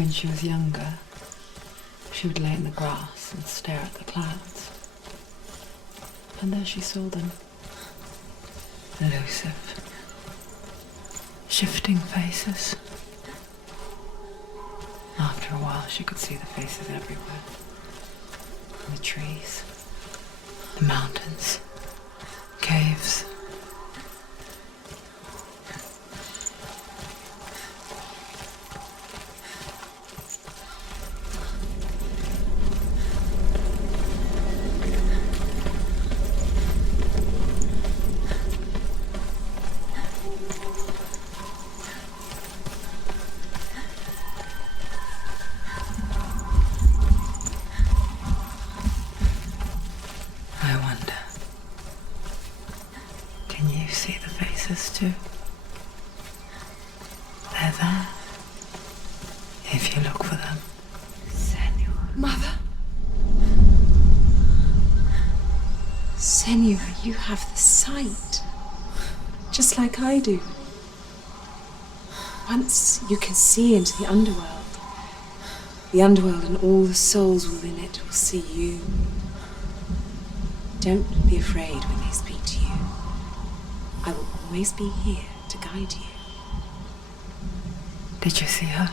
When she was younger, she would lay in the grass and stare at the clouds. And there she saw them. Elusive, shifting faces. After a while, she could see the faces everywhere. In the trees, the mountains, caves. Too. They're there, if you look for them. Senua. Mother! Senua, you have the sight. Just like I do. Once you can see into the underworld and all the souls within it will see you. Don't be afraid when they speak to you. I will always be here to guide you. Did you see her?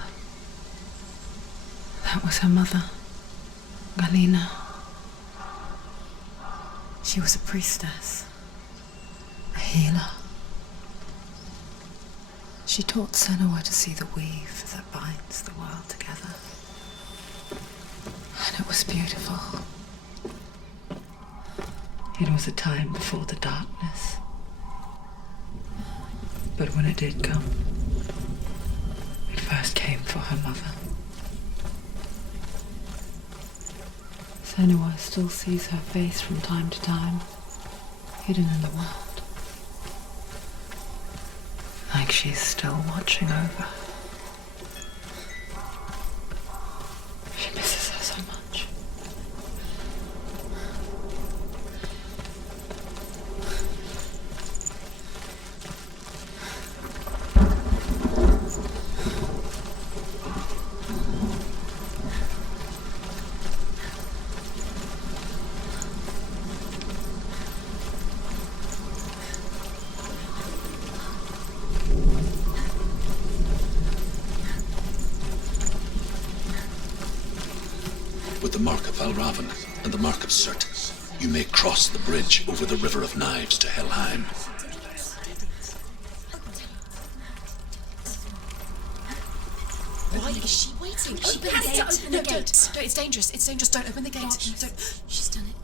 That was her mother, Galina. She was a priestess, a healer. She taught Senua to see the weave that binds the world together. And it was beautiful. It was a time before the darkness. But when it did come, it first came for her mother. Senua still sees her face from time to time, hidden in the world. Like she's still watching over her. She misses her so much. With the mark of Valravan and the mark of Surt, you may cross the bridge over the River of Knives to Helheim. Why is she waiting? She has to open the gate. Don't, it's dangerous. It's dangerous. Don't open the gate. Don't. She's done it.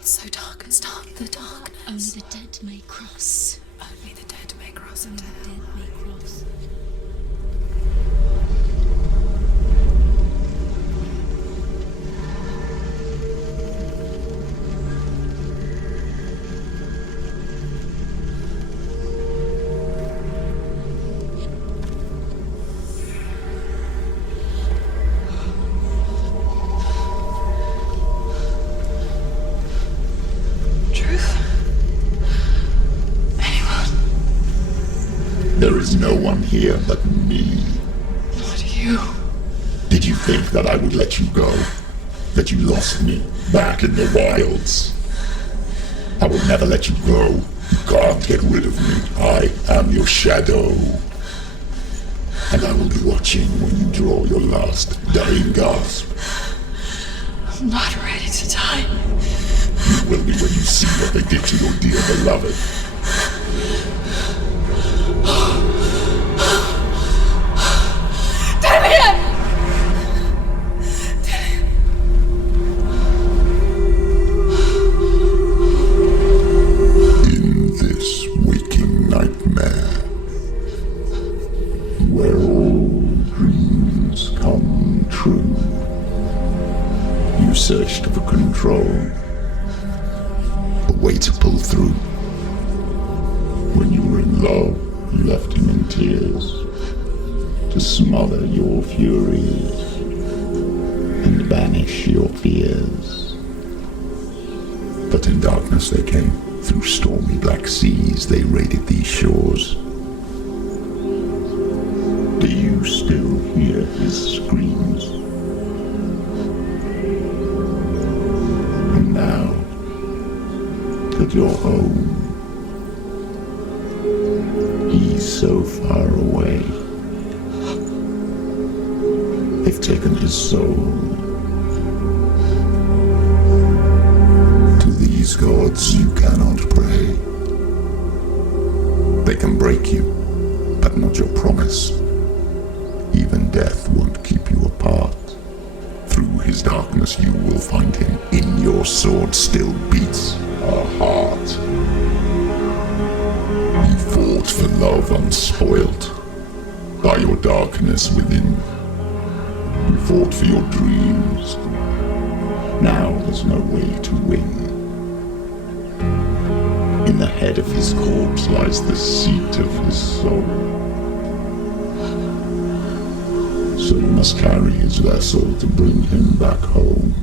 It's so dark. It's dark. The darkness. Only the dead may cross. Only the dead may cross into Only the hell. dead may cross. There is no one here but me. Not you. Did you think that I would let you go? That you lost me back in the wilds? I will never let you go. You can't get rid of me. I am your shadow. And I will be watching when you draw your last dying gasp. I'm not ready to die. You will be when you see what they did to your dear beloved. In this waking nightmare, where all dreams come true, you searched for control, a way to pull through. When you were in love, you left him in tears, to smother your furies and banish your fears. But in darkness they came, Through stormy black seas they raided these shores. Do you still hear his screams? And now that you're home, he's so far away. They've taken his soul. To these gods you cannot pray. They can break you, but not your promise. Even death won't keep you apart. Through his darkness you will find him. In your sword still beats a heart. You fought for love unspoilt by your darkness within. You fought for your dreams. Now there's no way to win. In the head of his corpse lies the seat of his soul. So you must carry his vessel to bring him back home.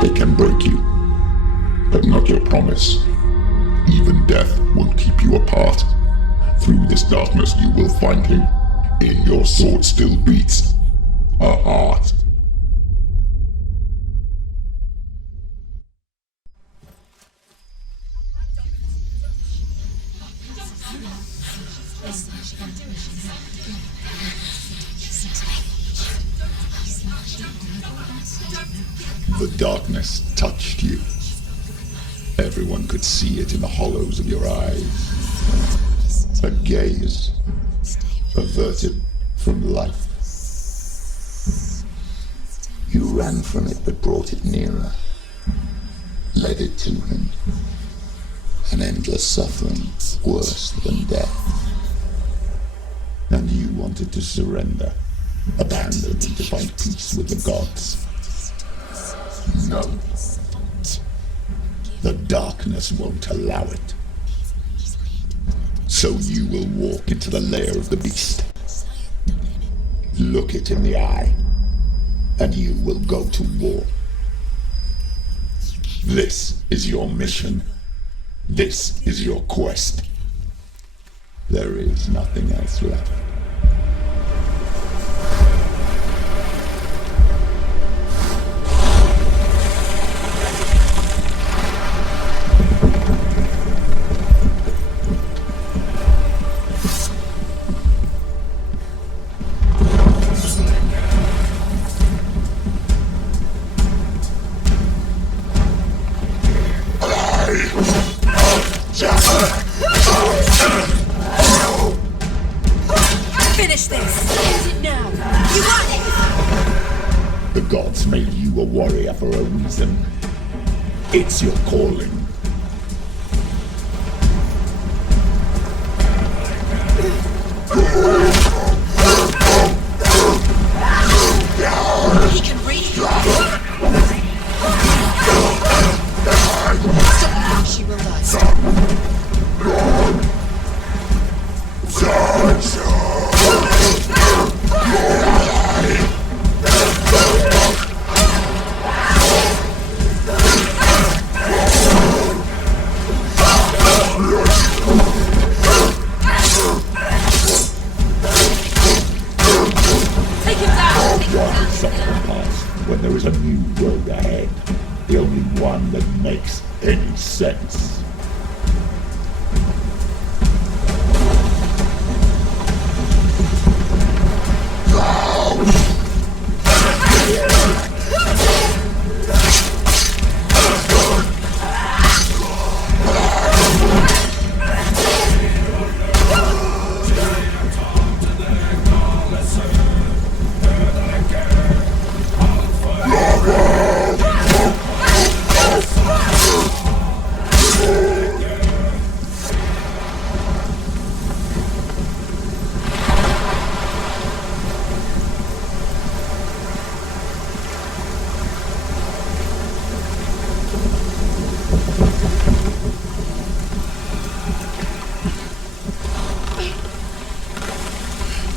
They can break you, but not your promise. Even death won't keep you apart. Through this darkness you will find him. In your sword still beats a heart. The darkness touched you. Everyone could see it in the hollows of your eyes. A gaze averted from life. You ran from it but brought it nearer. Led it to him. An endless suffering worse than death. And you wanted to surrender. Abandon and to find peace with the gods. No. The darkness won't allow it. So you will walk into the lair of the beast. Look it in the eye, and you will go to war. This is your mission. This is your quest. There is nothing else left. Finish this! End it now! You want it! The gods made you a warrior for a reason. It's your calling. He can read. Stop, she will die. When there is a new road ahead, the only one that makes any sense.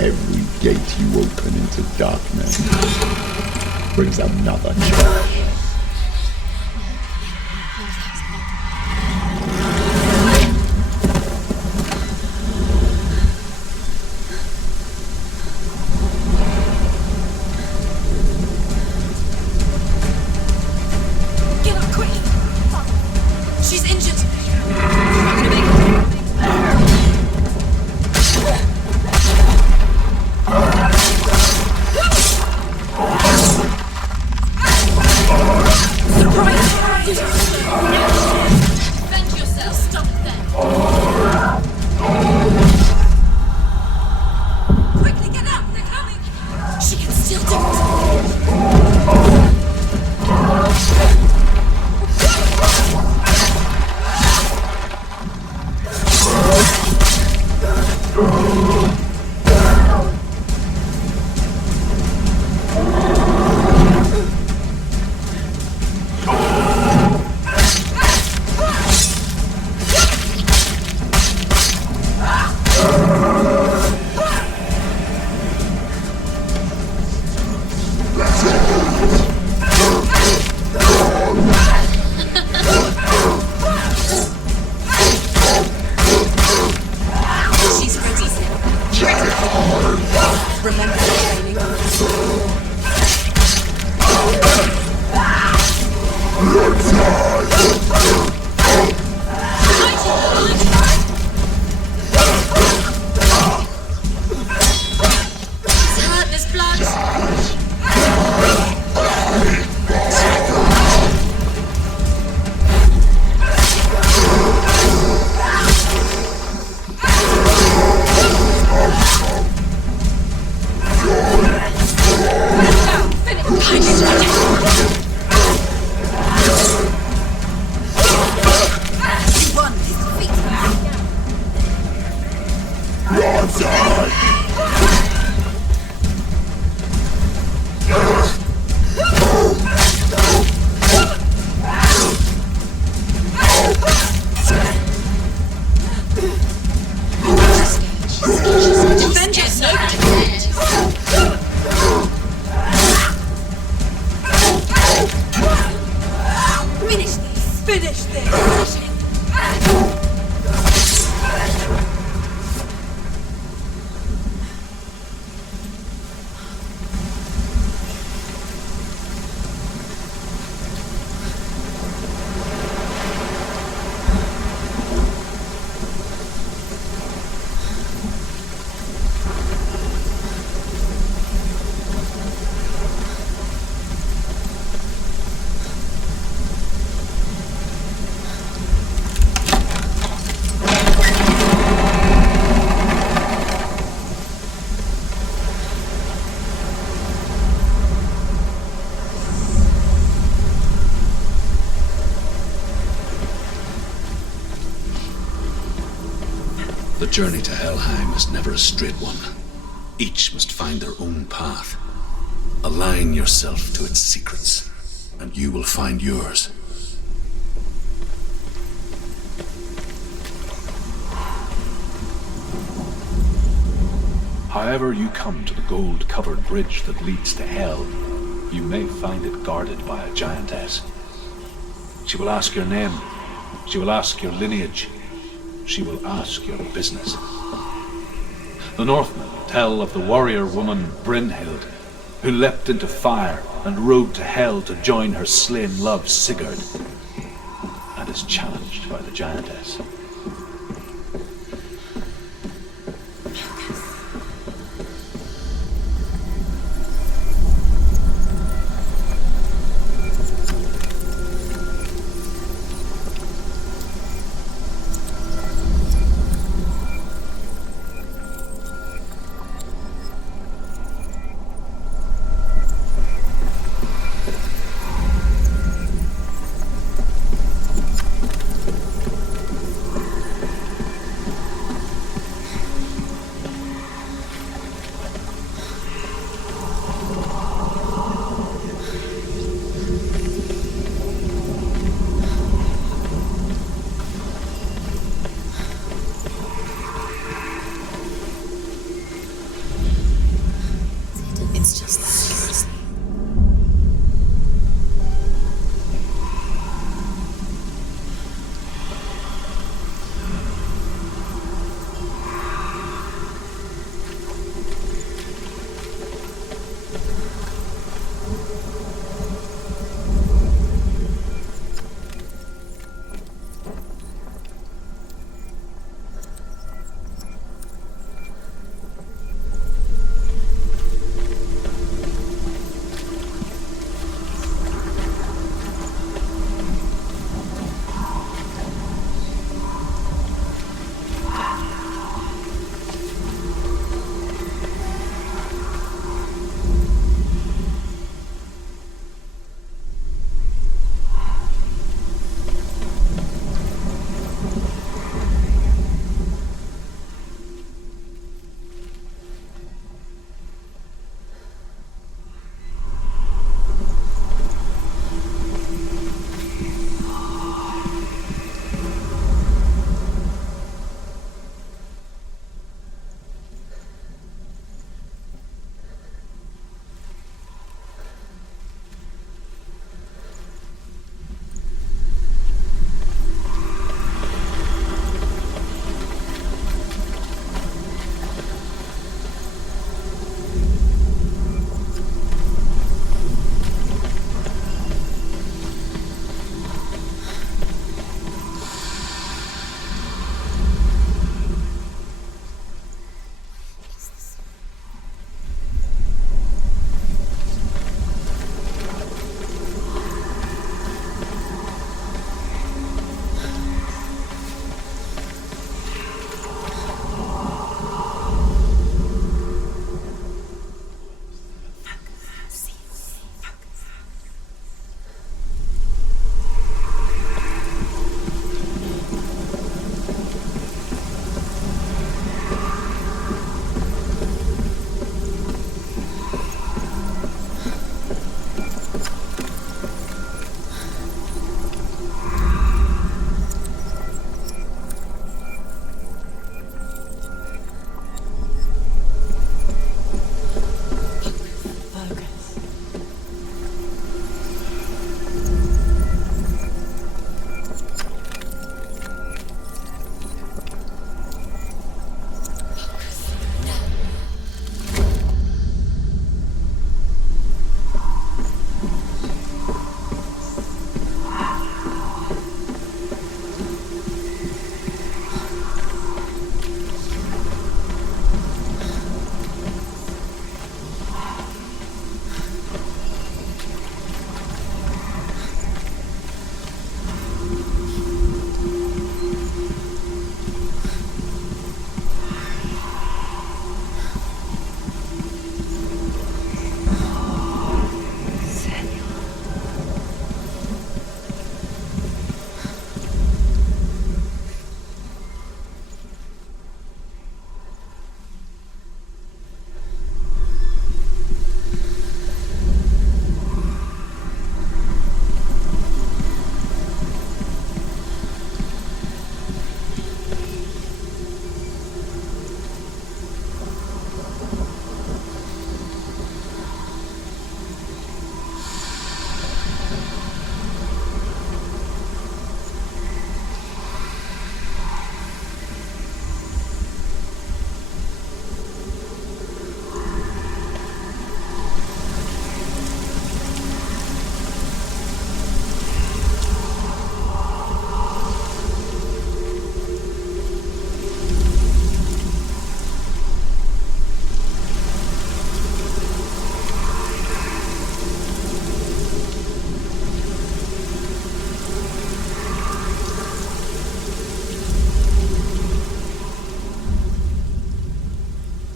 Every gate you open into darkness brings another challenge. Get up quick! She's injured! You're not gonna make it. Defend yourself! Stop there! Quickly get up! They're coming! She can still do it! She's ready. Remember the training. It's hurt, there's blood. Finish this! The journey to Helheim is never a straight one. Each must find their own path. Align yourself to its secrets, and you will find yours. However you come to the gold-covered bridge that leads to Hell, you may find it guarded by a giantess. She will ask your name. She will ask your lineage. She will ask your business. The Northmen tell of the warrior woman Brynhild, who leapt into fire and rode to Hell to join her slain love Sigurd, and is challenged by the giantess.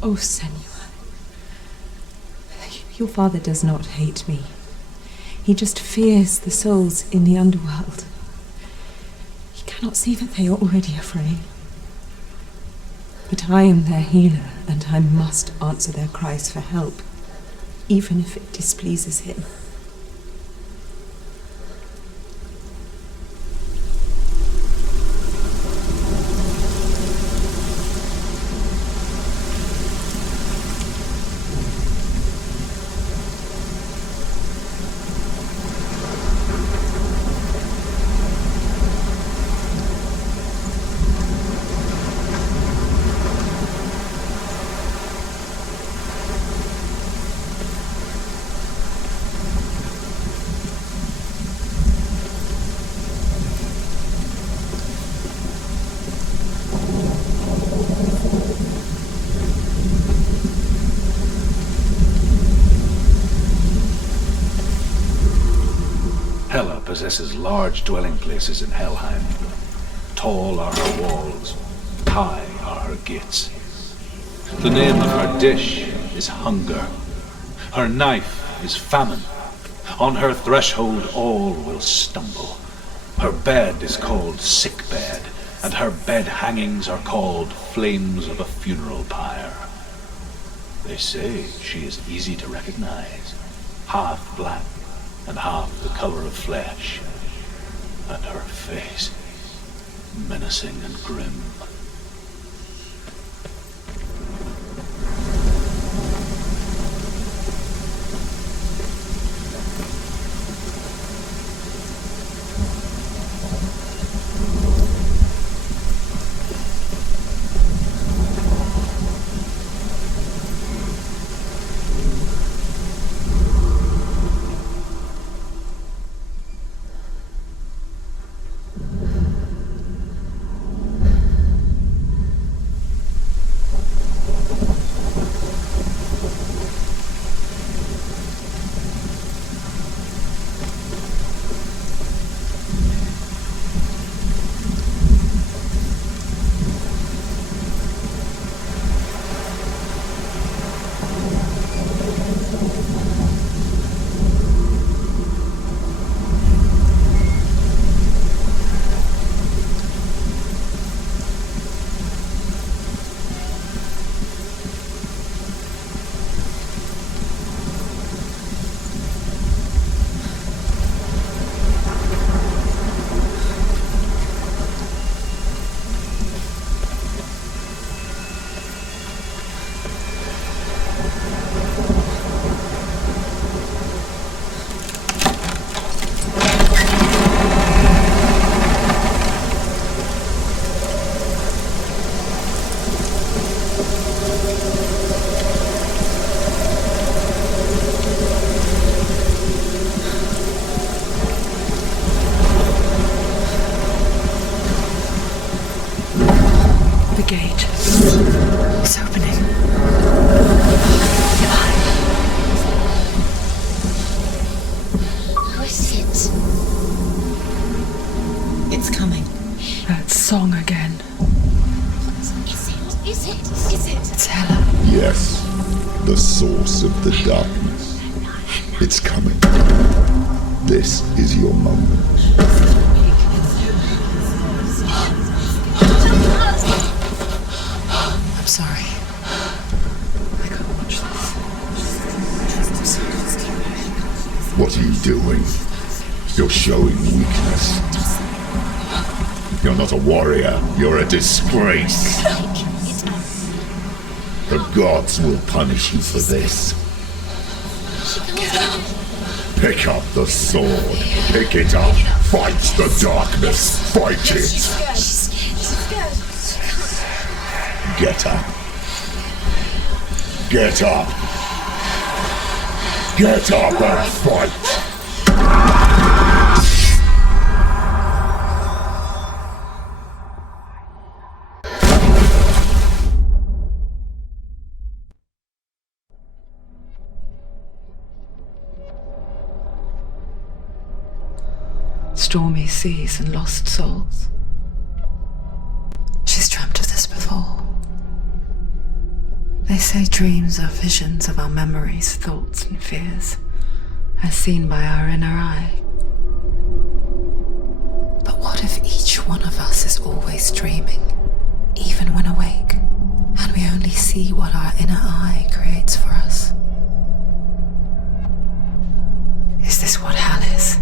Oh, Senua. Your father does not hate me. He just fears the souls in the underworld. He cannot see that they are already afraid. But I am their healer, and I must answer their cries for help, even if it displeases him. Hela possesses large dwelling places in Helheim. Tall are her walls, high are her gates. The name of her dish is hunger. Her knife is famine. On her threshold all will stumble. Her bed is called sick bed, and her bed hangings are called flames of a funeral pyre. They say she is easy to recognize, half black and half the color of flesh, and her face menacing and grim. Of the darkness. It's coming. This is your moment. I'm sorry. I can't watch this. What are you doing? You're showing weakness. You're not a warrior. You're a disgrace. The gods will punish you for this. Pick up the sword. Pick it up. Fight the darkness. Fight it. Get up. Get up. Get up and fight. Stormy seas and lost souls. She's dreamt of this before. They say dreams are visions of our memories, thoughts, and fears, as seen by our inner eye. But what if each one of us is always dreaming, even when awake, and we only see what our inner eye creates for us? Is this what hell is?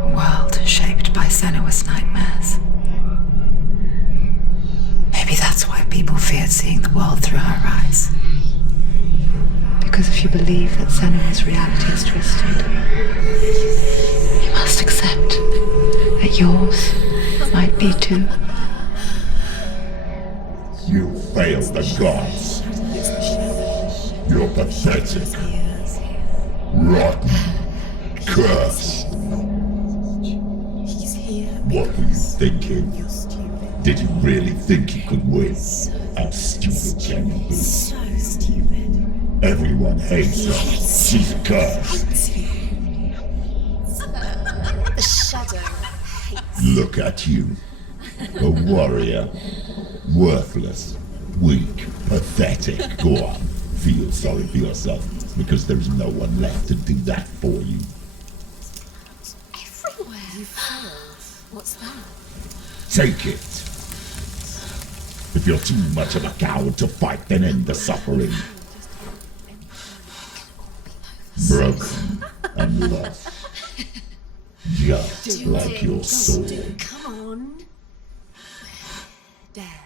A world shaped by Senua's nightmares. Maybe that's why people feared seeing the world through her eyes. Because if you believe that Senua's reality is twisted, you must accept that yours might be too. You failed the gods. You're pathetic. Rotten. Cursed. What were you thinking? Did you really think you could win? How stupid can you be? So stupid. Everyone hates her. She's cursed. The shadow hates. Look at you. A warrior. Worthless. Weak. Pathetic. Go on. Feel sorry for yourself, because there is no one left to do that for you. Everywhere. You failed. What's that? Take it. If you're too much of a coward to fight, then end the suffering. Broken and lost. Just like your soul. Come on. There.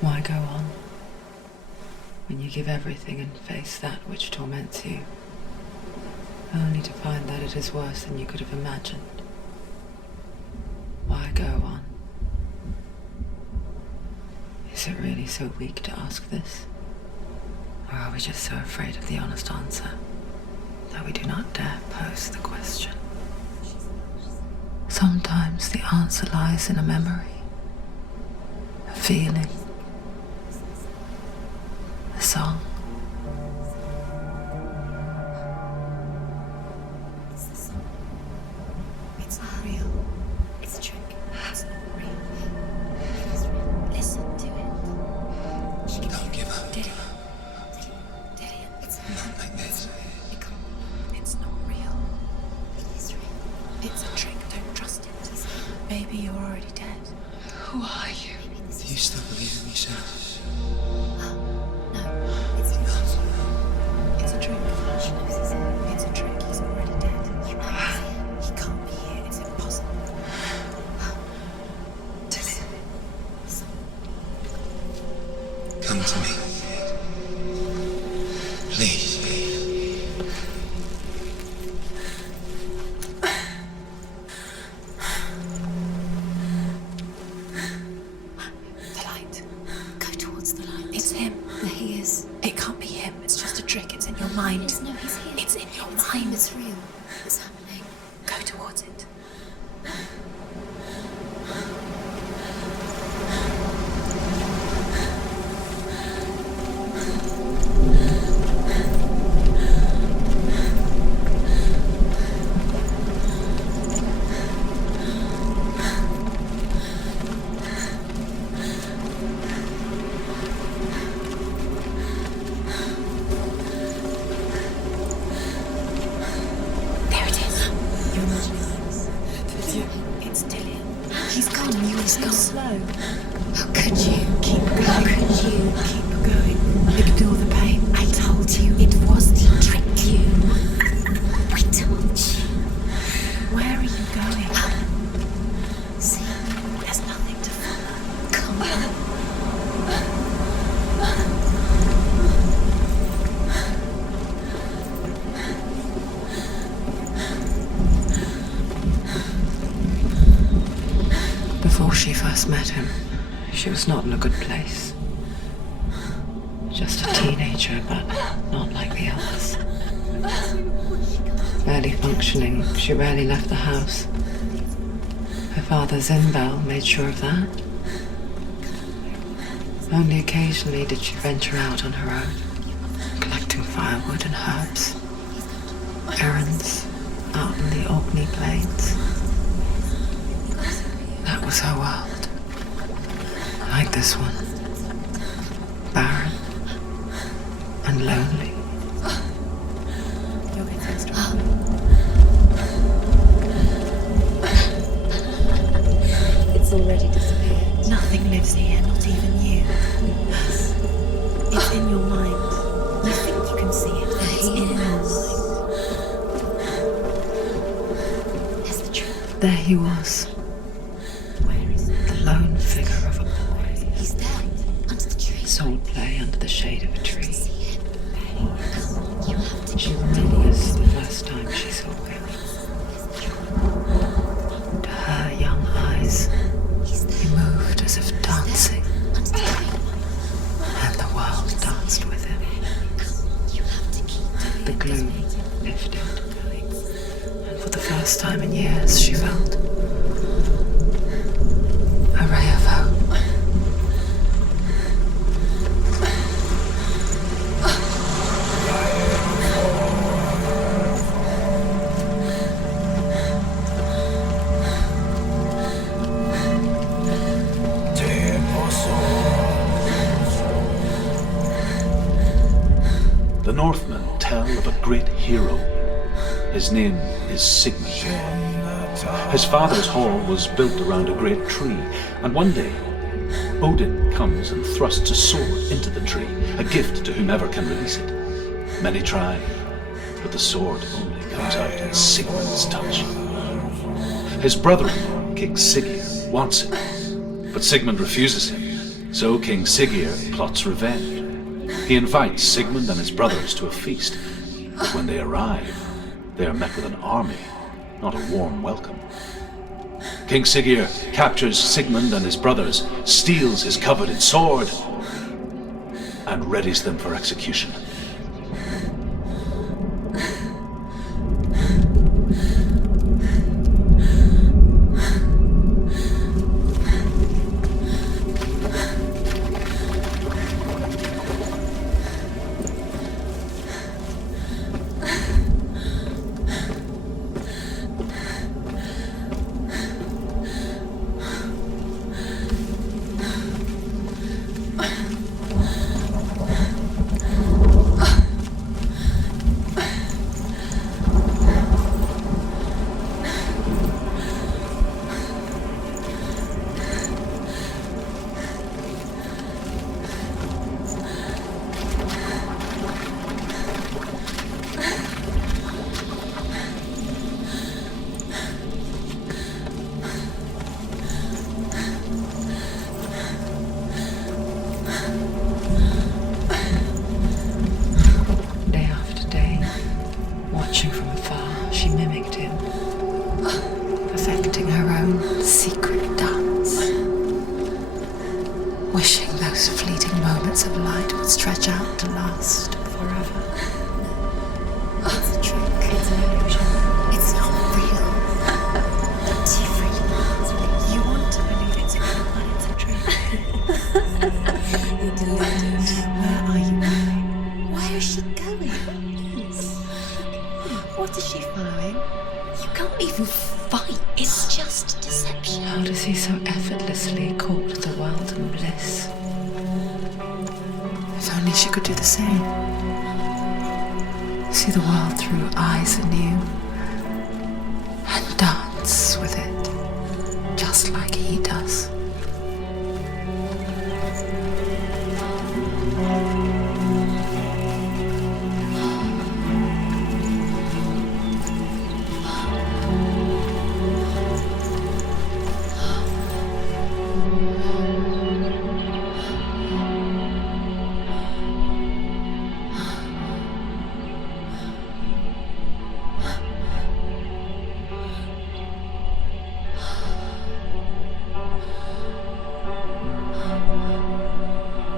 Why go on when you give everything and face that which torments you, only to find that it is worse than you could have imagined? Why go on? Is it really so weak to ask this? Or are we just so afraid of the honest answer that we do not dare pose the question? Sometimes the answer lies in a memory, a feeling, a song. It's not real. It's a trick. It's not real. It is real. Listen to it. Don't give up. Did it? It's Not like this. It's not real. It is real. It's a trick. Don't trust it. Maybe you're already dead. Who are you? Do you still believe in yourself? No, it's not. It's a trick. She knows it's it. It's a trick. He's already dead. You know he can't be here. It's impossible. Come to me. Please. The light. Go towards the light. It's him. There he is. It can't be him. It's just a trick. It's in your mind. No, he's here. It's in your mind. It's real. It's happening. Go towards it. There it is. You're not. It's Dillian. He's gone. He's gone. Slow. How could you? Keep going. How could you? Keep going. Ignore the pain. I told you. It was to trick you. I told you. Where are you going? See, there's nothing to follow. Come on. Before she first met him, she was not in a good place. Just a teenager, but not like the others. Barely functioning, she rarely left the house. Her father Zinbel made sure of that. Only occasionally did she venture out on her own, collecting firewood and herbs. was her world. Like this one. Barren. And lonely. You're getting strong. It's already disappeared. Nothing lives here, not even you. It's in your mind. You think you can see it, but it's in your mind. Here's the truth. There he was. Where is it? The lone figure of a boy. He's there, under the tree. Sword play under the shade of a tree. See him. You have to She keep remembers the first time she saw him. To her young eyes, he moved as if dancing, under the tree. and the world danced with him. You have to keep The gloom lifted, and for the first time in years she felt a ray of hope. The Northmen tell of a great hero. His name is Sigmund. His father's hall was built around a great tree, and one day Odin comes and thrusts a sword into the tree, a gift to whomever can release it. Many try, but the sword only comes out in Sigmund's touch. His brother-in-law, King Siggeir, wants it, but Sigmund refuses him, so King Siggeir plots revenge. He invites Sigmund and his brothers to a feast, but when they arrive, they are met with an army, not a warm welcome. King Siggeir captures Sigmund and his brothers, steals his coveted sword, and readies them for execution. of light would stretch out to last forever. It's a trick. It's an illusion. It's not real. Different. You want to believe it's real, but it's a trick. You're deluded. Where are you going? Where is she going? What is she following? You can't even fight. It's just deception. How does he so effortlessly court the world and bliss? If only she could do the same. See the world through eyes anew and dance with it, just like he does.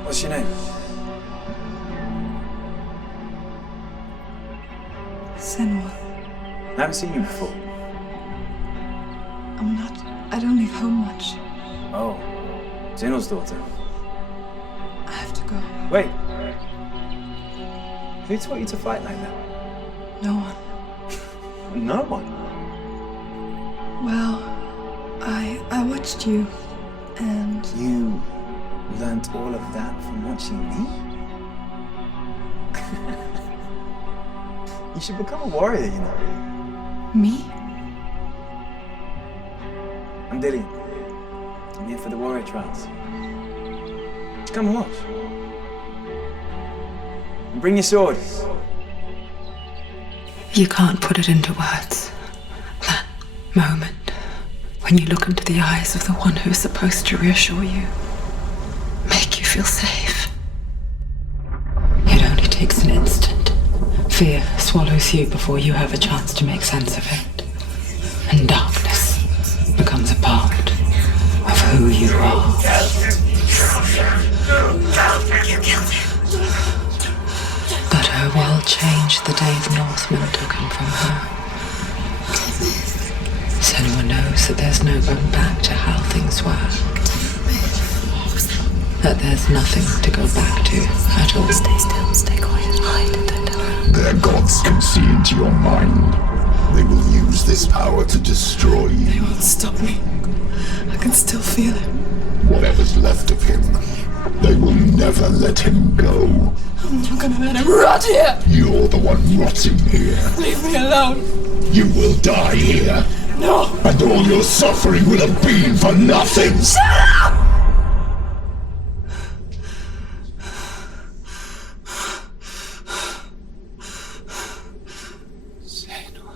What's your name? Senua. I haven't seen you before. I don't leave home much. Oh, Zeno's daughter. I have to go. Wait. Who taught you to fight like that? No one. No one. Well, I watch watched you, and You learnt all of that from watching me? You should become a warrior, you know. me? I'm Dillian. I'm here for the warrior trials. Come and watch. And bring your sword. You can't put it into words. That moment when you look into the eyes of the one who's supposed to reassure you, make you feel safe. It only takes an instant. Fear swallows you before you have a chance to make sense of it. And darkness becomes a part of who you are. You killed him. But her world changed the day the Northmen took him from her. Senua knows that there's no going back to how things were. That there's nothing to go back to at all. Stay still, stay quiet, hide, don't tell her. Their gods can see into your mind. They will use this power to destroy They you. won't stop me. I can still feel it. Whatever's left of him, they will never let him go. I'm not gonna let him rot here! You're the one rotting here. Leave me alone! You will die here. No! And all your suffering will have been for nothing.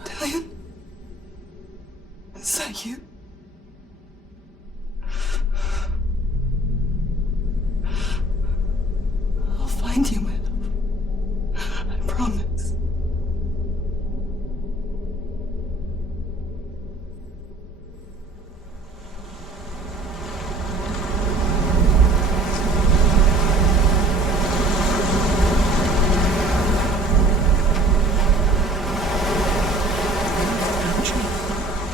Dillian? Is that you? I'll find you, my love. I promise.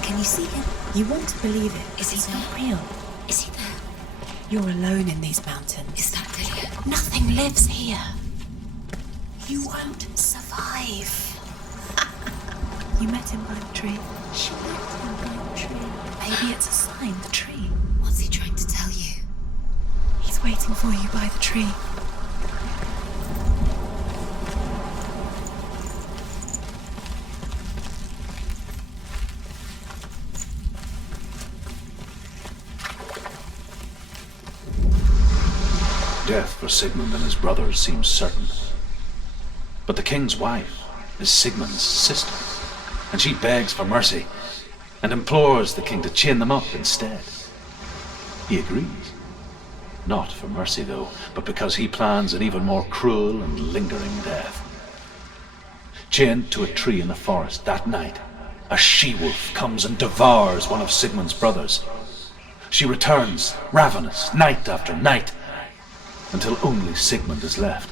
Can you see him? You want to believe it. Is he not real? Is he there? You're alone in these mountains. Is that Dillian? Nothing lives here. You won't survive. You met him by the tree. She met him by the tree. Maybe it's a sign, the tree. What's he trying to tell you? He's waiting for you by the tree. Death for Sigmund and his brothers seems certain. But the king's wife is Sigmund's sister, and she begs for mercy and implores the king to chain them up instead. He agrees. Not for mercy, though, but because he plans an even more cruel and lingering death. Chained to a tree in the forest that night, a she-wolf comes and devours one of Sigmund's brothers. She returns, ravenous, night after night, until only Sigmund is left.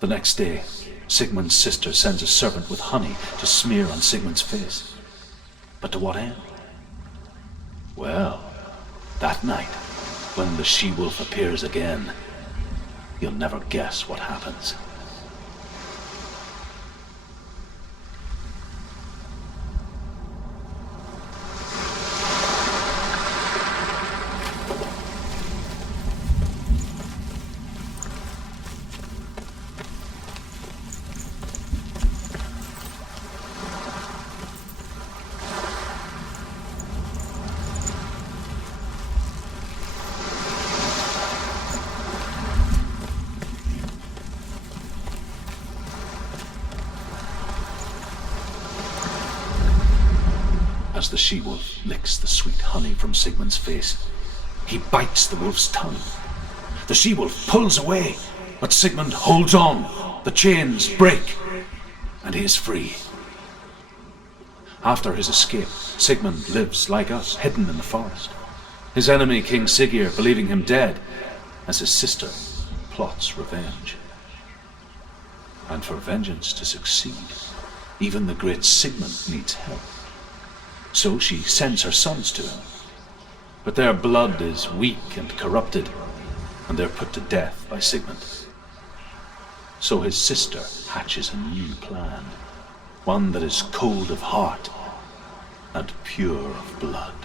The next day, Sigmund's sister sends a servant with honey to smear on Sigmund's face. But to what end? Well, that night, when the she-wolf appears again, you'll never guess what happens. As the she-wolf licks the sweet honey from Sigmund's face, he bites the wolf's tongue. The she-wolf pulls away, but Sigmund holds on. The chains break, and he is free. After his escape, Sigmund lives like us, hidden in the forest. His enemy, King Siggeir, believing him dead, as his sister plots revenge. And for vengeance to succeed, even the great Sigmund needs help. So she sends her sons to him. But their blood is weak and corrupted, and they're put to death by Sigmund. So his sister hatches a new plan, one that is cold of heart and pure of blood.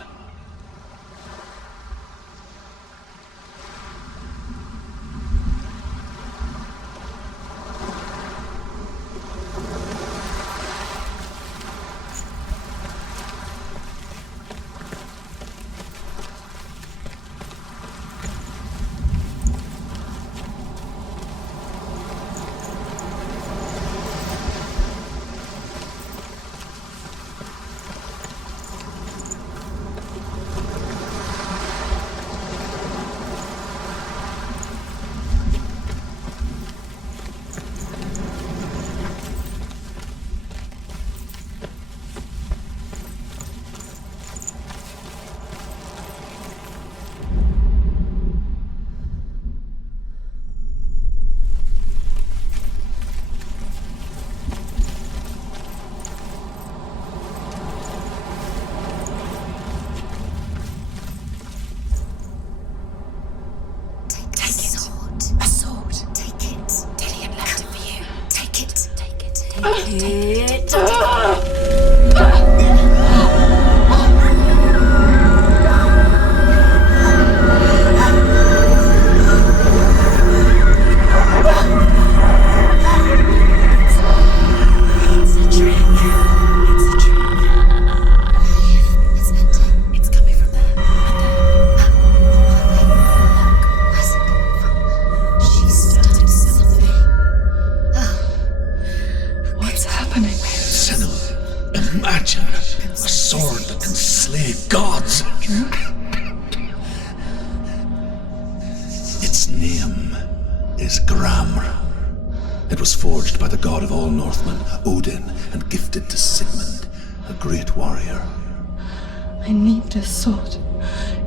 I need this sword.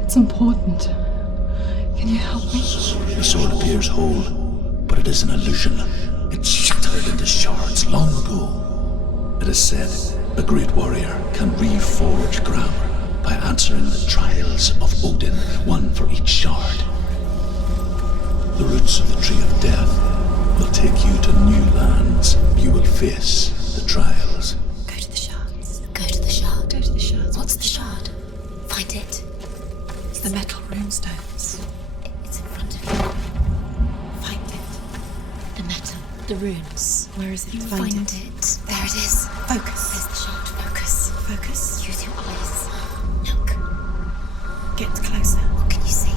It's important. Can you help me? The sword appears whole, but it is an illusion. It shattered into shards long ago. It is said a great warrior can reforge grammar by answering the trials of Odin, one for each shard. The roots of the Tree of Death will take you to new lands. You will face the trials. Go to the shards. Go to the shard. Go to the shards. What's the shard? Find it. It's the metal runestones. It's in front of you. Find it. The metal. The runes. Where is it? You find it. There it is. Focus. There's the shard. Focus. Focus. Use your eyes. Look. Get closer. What can you see?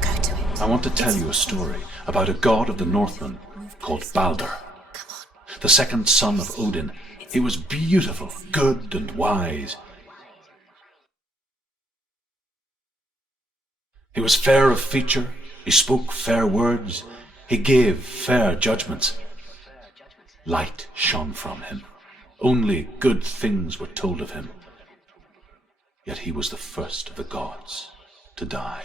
Go to it. I want to tell you a story about a god of the Northmen called Balder. Come on. The second son of Odin. He was beautiful, good, and wise. He was fair of feature, he spoke fair words, he gave fair judgments. Light shone from him. Only good things were told of him. Yet he was the first of the gods to die.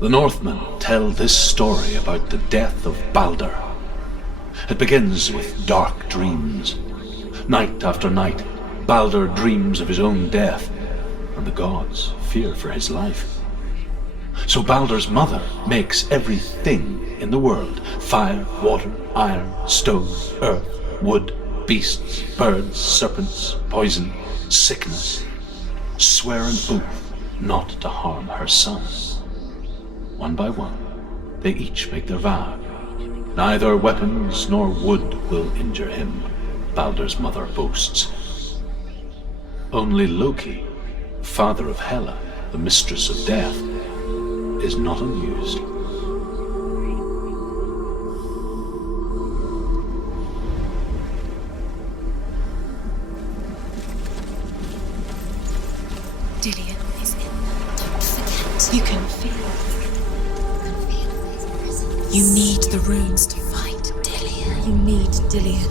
The Northmen tell this story about the death of Baldur. It begins with dark dreams. Night after night, Baldur dreams of his own death, and the gods fear for his life. So Baldur's mother makes everything in the world: fire, water, iron, stone, earth, wood, beasts, birds, serpents, poison, sickness, swear an oath not to harm her son. One by one, they each make their vow. Neither weapons nor wood will injure him, Baldur's mother boasts. Only Loki, father of Hela, the mistress of death, is not amused. Dillion is in there. Don't forget. You can feel it. You need the runes to fight Dillion. You need Dillion.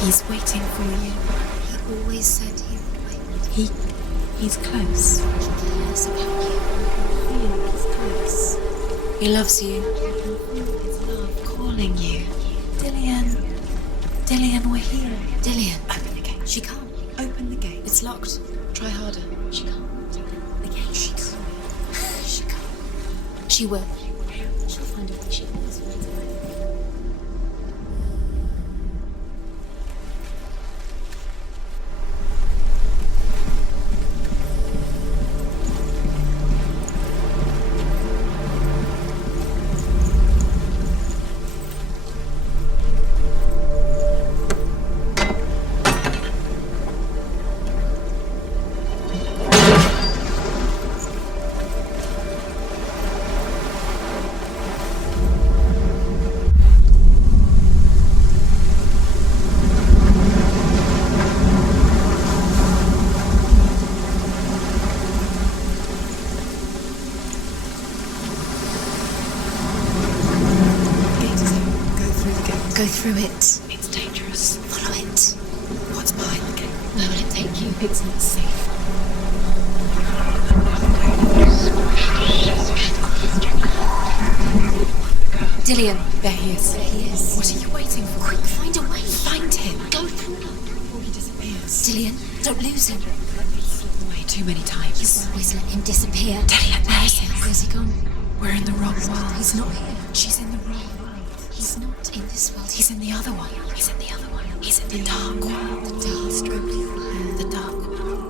He's waiting for you. He always said he would wait. He's close. He cares about you. Feel he's close. He loves you. You can feel his love calling you. Dillion. Dillion, we're here. Dillion. Open the gate. She can't. Open the gate. It's locked. Try harder. She can't. Open the gate. She can't. She can't. She will. She'll find a way. She knows where to go. Go through it. It's dangerous. Follow it. What's behind the gate? Where will it take you? It's not safe. Dillion. There he is. There he is. What are you waiting for? Quick, find a way. Find him. Go through before he disappears. Dillion, don't lose him. He's slipped away too many times. You always let him disappear. Dillion, where is he? Where's he gone? We're in the wrong world. He's not here. She's in the wrong world. He's not in this world. He's in the other one. He's in the other one. He's in the dark world. The dark stroke. The dark world.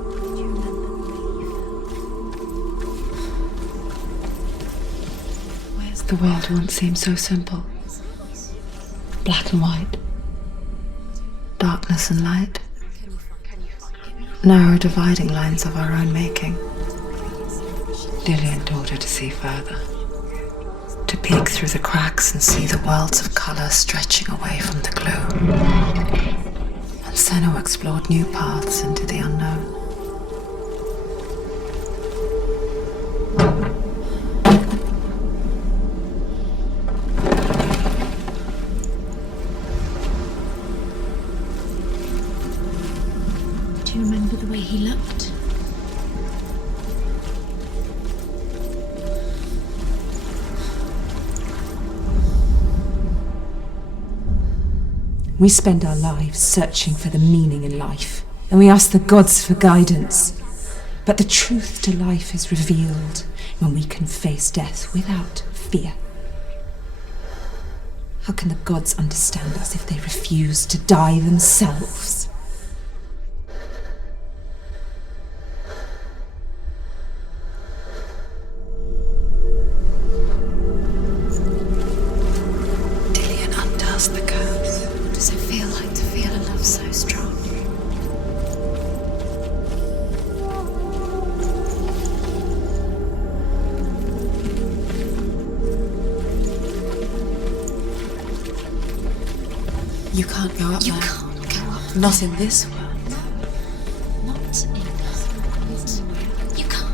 Where's the world once seemed so simple? Black and white. Darkness and light. Narrow dividing lines of our own making. Dillion taught her to see further. To peek through the cracks and see the worlds of colour stretching away from the gloom. And Senua explored new paths into the unknown. Do you remember the way he looked? We spend our lives searching for the meaning in life, and we ask the gods for guidance. But the truth to life is revealed when we can face death without fear. How can the gods understand us if they refuse to die themselves? Dillion undoes the curse. What does it feel like to feel a love so strong? You can't go up You there. can't go up. Not in this world. Not in this world. You can't.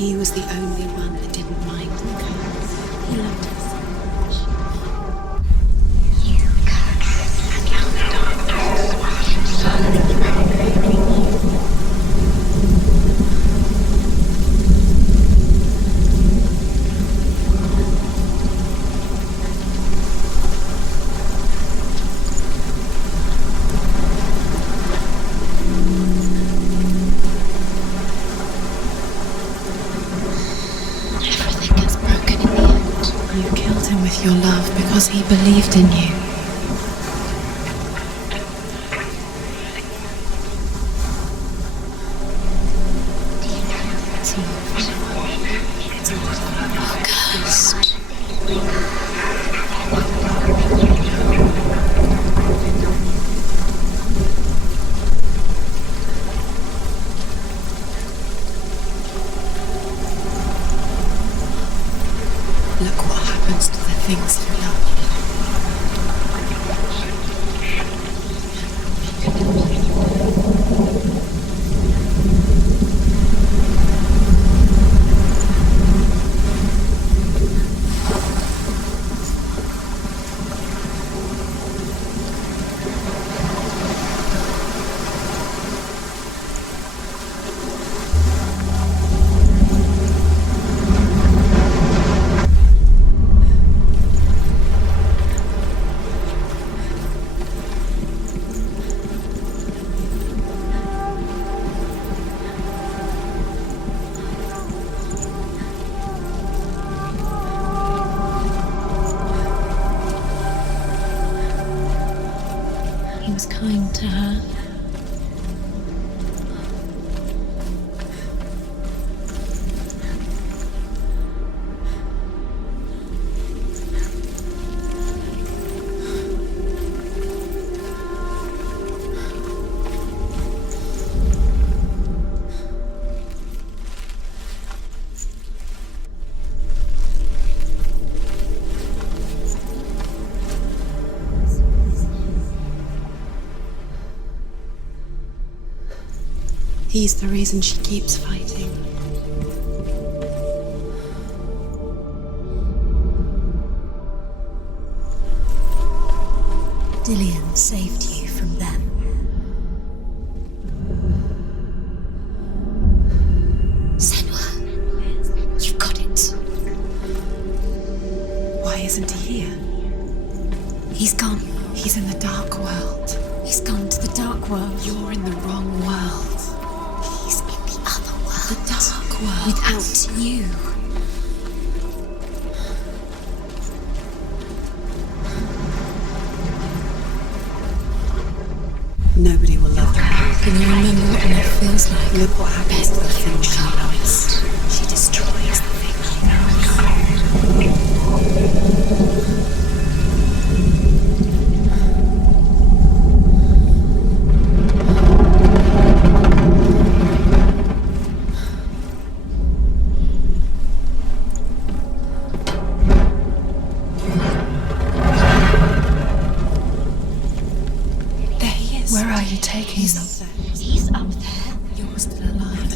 He was the only one that didn't mind the curse. He loved us so much. You curse against the your love because he believed in you. August. Look what happens to the things you love. He was kind to her. He's the reason she keeps fighting. Dillian saved you from them. Senua, you've got it. Why isn't he here? He's gone. He's in the dark world. He's gone to the dark world. You're in the wrong world. He's in the other world. The dark world. Without you. Nobody will love her. Can you remember what it feels like? Look what happens to the things she loves. She destroys the things she He's up there. You're still alive.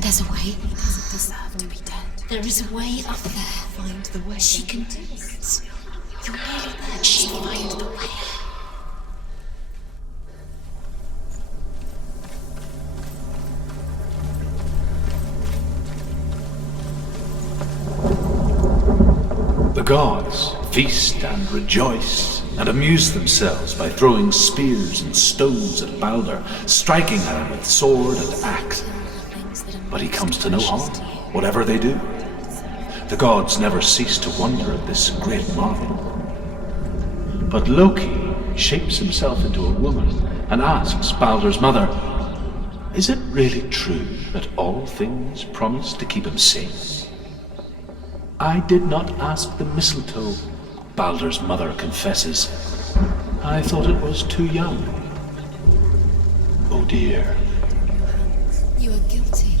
There's a way. Doesn't deserve to be dead. There is a way up there. Find the way. She can do it. You're nearly there. She'll find the way. The gods feast and rejoice and amuse themselves by throwing spears and stones at Baldur, striking at him with sword and axe. But he comes to no harm, whatever they do. The gods never cease to wonder at this great marvel. But Loki shapes himself into a woman and asks Baldur's mother, "Is it really true that all things promise to keep him safe?" "I did not ask the mistletoe," Baldur's mother confesses. "I thought it was too young." Oh dear. You are guilty.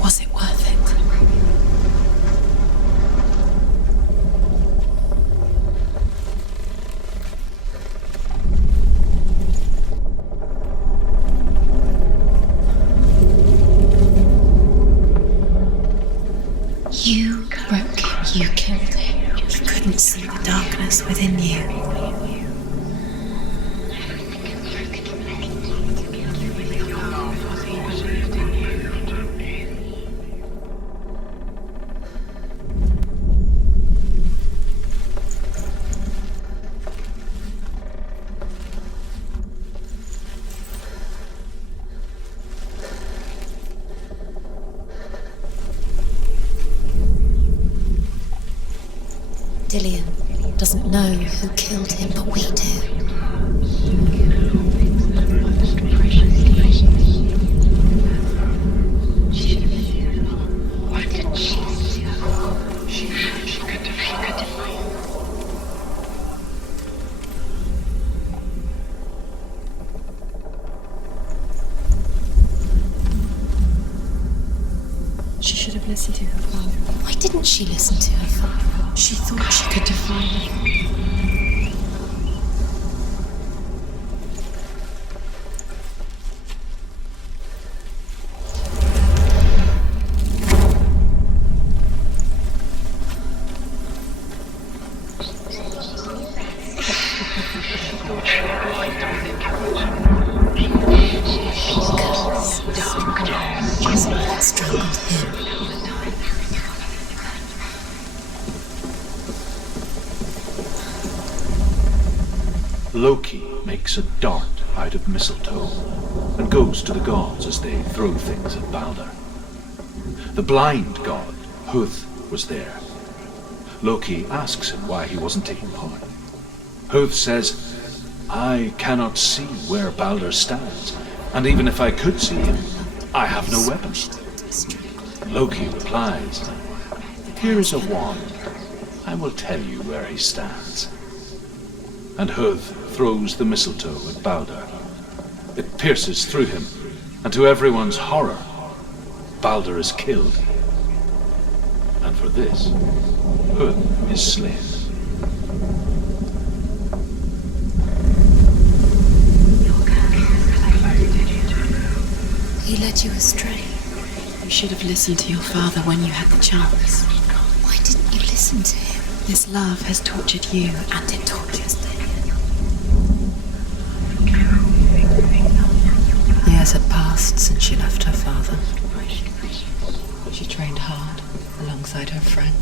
Was it worth it? darkness within you. Dillian doesn't know who killed him, but we do. She should have listened to her father. Why didn't she listen to her father? She thought she could define him. Loki makes a dart out of mistletoe and goes to the gods as they throw things at Balder. The blind god, Huth, was there. Loki asks him why he wasn't taking part. Huth says, "I cannot see where Balder stands, and even if I could see him, I have no weapons." Loki replies, "Here is a wand. I will tell you where he stands." And Huth throws the mistletoe at Balder. It pierces through him, and to everyone's horror, Balder is killed. And for this, Huth is slain. He led you astray. You should have listened to your father when you had the chance. Why didn't you listen to him? This love has tortured you, and it tortures them. Years had passed since she left her father. She trained hard alongside her friend,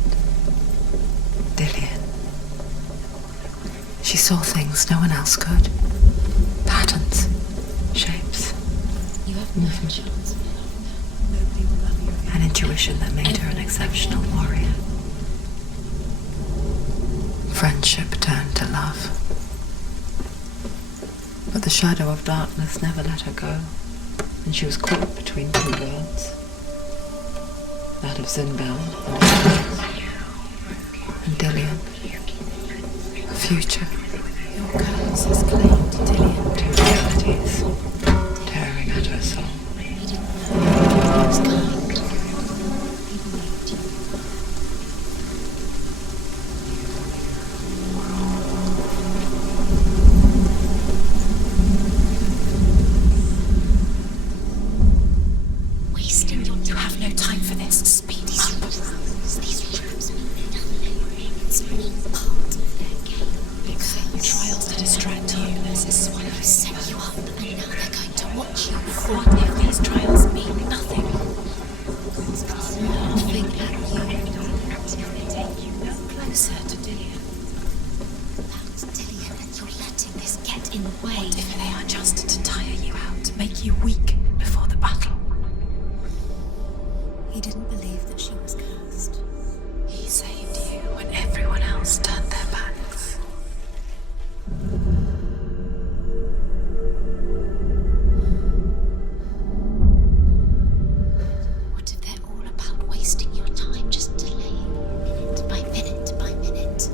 Dillian. She saw things no one else could. Patterns, shapes. You have no chance. An intuition that made her an exceptional warrior. Friendship turned to love. But the shadow of darkness never let her go, and she was caught between two worlds. That of Zinbeld and Dillian. A future. Your curse has claimed Dillian. Two realities tearing at her soul. He didn't know he was kind. You have no time for this. Speed up. These rooms mean nothing. It's all part of their game. Big trials to distract you. This is one of They set you up, and now they're going to watch you. What if these trials mean nothing? Nothing at you. They take you no closer to Dillian. That's Dillian, and you're letting this get in the way. What if they are just to tire you out, to make you weak before the battle? He didn't believe that she was cursed. He saved you when everyone else turned their backs. What if they're all about wasting your time, just delaying minute by minute by minute?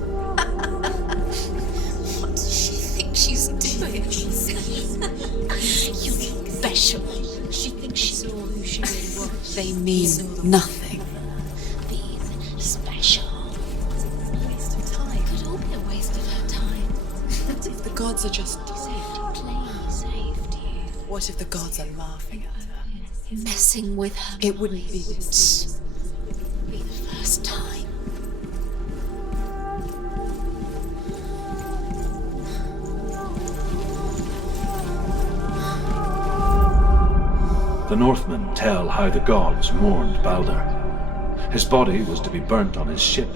What does she think she's doing? You're special. She thinks she saw who she really was. They mean nothing. Being special. Waste of time. It could all be a waste of her time. What if the gods are just... Plainly saved you. What if the gods are laughing at her? Messing with her. It wouldn't be this. Be the first time. the Northmen tell how the gods mourned Baldur. His body was to be burnt on his ship,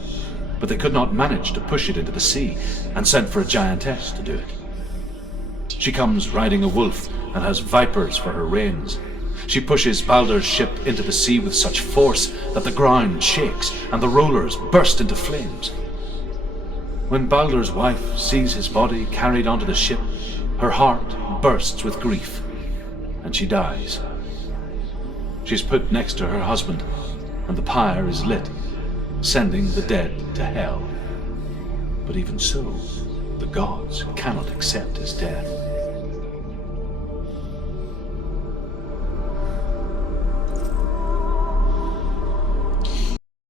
but they could not manage to push it into the sea, and sent for a giantess to do it. She comes riding a wolf and has vipers for her reins. She pushes Baldur's ship into the sea with such force that the ground shakes and the rollers burst into flames. When Baldur's wife sees his body carried onto the ship, her heart bursts with grief, and she dies. She's put next to her husband, and the pyre is lit, sending the dead to hell. But even so, the gods cannot accept his death.